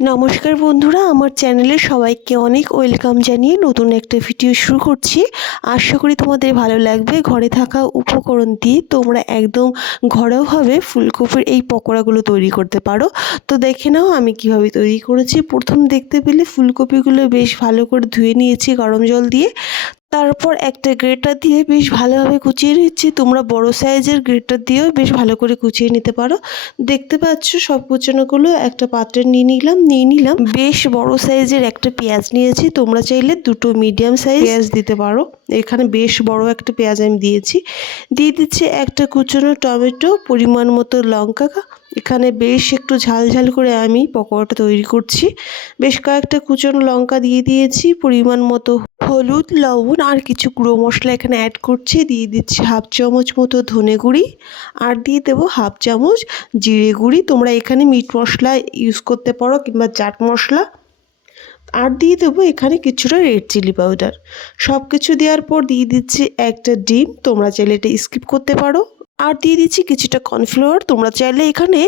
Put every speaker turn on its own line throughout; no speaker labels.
নমস্কার বন্ধুরা, আমার চ্যানেলে সবাইকে অনেক ওয়েলকাম জানিয়ে নতুন একটা ভিডিও শুরু করছি। আশা করি তোমাদের ভালো লাগবে। ঘরে থাকা উপকরণ দিয়ে তোমরা একদম ঘরোয়াভাবে ফুলকপির এই পকোড়াগুলো তৈরি করতে পারো। তো দেখে নাও আমি কীভাবে তৈরি করেছি। প্রথম দেখতে পেলে ফুলকপিগুলো বেশ ভালো করে ধুয়ে নিয়েছি গরম জল দিয়ে। তারপর একটা গ্রেটার দিয়ে বেশ ভালোভাবে কুচিয়ে নিচ্ছি। তোমরা বড় সাইজের গ্রেটার দিয়েও বেশ ভালো করে কুচিয়ে নিতে পারো। দেখতে পাচ্ছ সব কুচানোগুলো একটা পাত্রে নিয়ে নিলাম নিয়ে নিলাম। বেশ বড় সাইজের একটা পেঁয়াজ নিয়েছি। তোমরা চাইলে দুটো মিডিয়াম সাইজ পেঁয়াজ দিতে পারো। এখানে বেশ বড় একটা পেঁয়াজ আমি দিয়েছি। দিয়ে দিচ্ছি একটা কুচনো টমেটো, পরিমাণ মতো লঙ্কা। এখানে বেশ একটু ঝাল ঝাল করে আমি পকোড়াটা তৈরি করছি। বেশ কয়েকটা কুচনো লঙ্কা দিয়ে দিয়েছি, পরিমাণ মতো হলুদ, লবণ আর কিছু গুঁড়ো মশলা এখানে অ্যাড করছি। দিয়ে দিচ্ছি হাফ চামচ মতো ধনে গুঁড়ি আর দিয়ে দেবো হাফ চামচ জিরে গুঁড়ি। তোমরা এখানে মিট মশলা ইউজ করতে পারো কিংবা চাট মশলা। আর দিয়ে দেবো এখানে কিছুটা রেড চিলি পাউডার সব কিছু দেওয়ার পর দিয়ে দিচ্ছি একটা ডিম। তোমরা চাইলে এটা স্কিপ করতে পারো। আর দিয়ে দিচ্ছি কিছুটা কর্নফ্লাওয়ার তোমরা চাইলে এখানে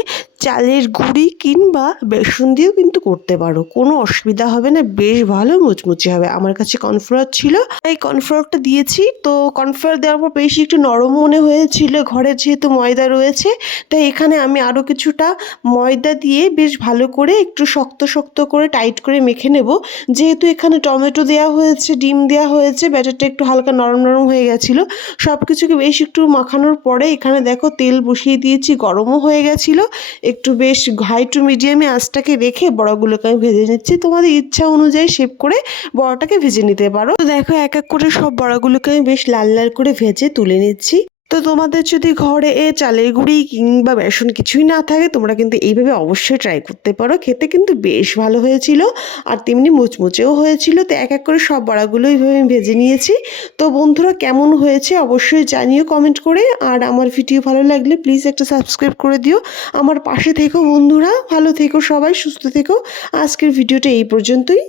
চালের গুঁড়ি কিংবা বেসন দিয়েও কিন্তু করতে পারো। কোনো অসুবিধা হবে না, বেশ ভালো মুচমুচে হবে। আমার কাছে কর্নফ্লাওয়ার ছিল। এই কর্নফ্লাওয়ারটা দিয়েছি। তো কর্নফ্লাওয়ার দেওয়ার পর বেশি একটু নরম মনে হয়েছিল। ঘরে যেহেতু ময়দা রয়েছে, তাই এখানে আমি আরও কিছুটা ময়দা দিয়ে বেশ ভালো করে একটু শক্ত শক্ত করে টাইট করে মেখে নেব। যেহেতু এখানে টমেটো দেওয়া হয়েছে, ডিম দেওয়া হয়েছে, ব্যাটারটা একটু হালকা নরম নরম হয়ে গেছিল। সব কিছুকে বেশ একটু মাখানোর পরে এখানে দেখো তেল বসিয়ে দিয়েছি, গরমও হয়ে গেছিল। একটু বেশ হাই টু মিডিয়ামে আঁচটাকে রেখে বড়গুলোকে আমি ভেজে নিচ্ছি। তোমাদের ইচ্ছা অনুযায়ী শেপ করে বড়টাকে ভেজে নিতে পারো। দেখো এক এক করে সব বড়াগুলোকে আমি বেশ লাল লাল করে ভেজে তুলে নিচ্ছি। তো তোমাদের যদি ঘরে এ চালের গুঁড়ি কিংবা বেসন কিছুই না থাকে, তোমরা কিন্তু এইভাবে অবশ্যই ট্রাই করতে পারো। খেতে কিন্তু বেশ ভালো হয়েছিল আর তেমনি মুচমুচেও হয়েছিল। তো এক এক করে সব বড়াগুলো এইভাবে আমি ভেজে নিয়েছি। তো বন্ধুরা, কেমন হয়েছে অবশ্যই জানিও কমেন্ট করে। আর আমার ভিডিও ভালো লাগলে প্লিজ একটা সাবস্ক্রাইব করে দিও। আমার পাশে থেকো বন্ধুরা, ভালো থেকো সবাই, সুস্থ থেকো। আজকের ভিডিওটা এই পর্যন্তই।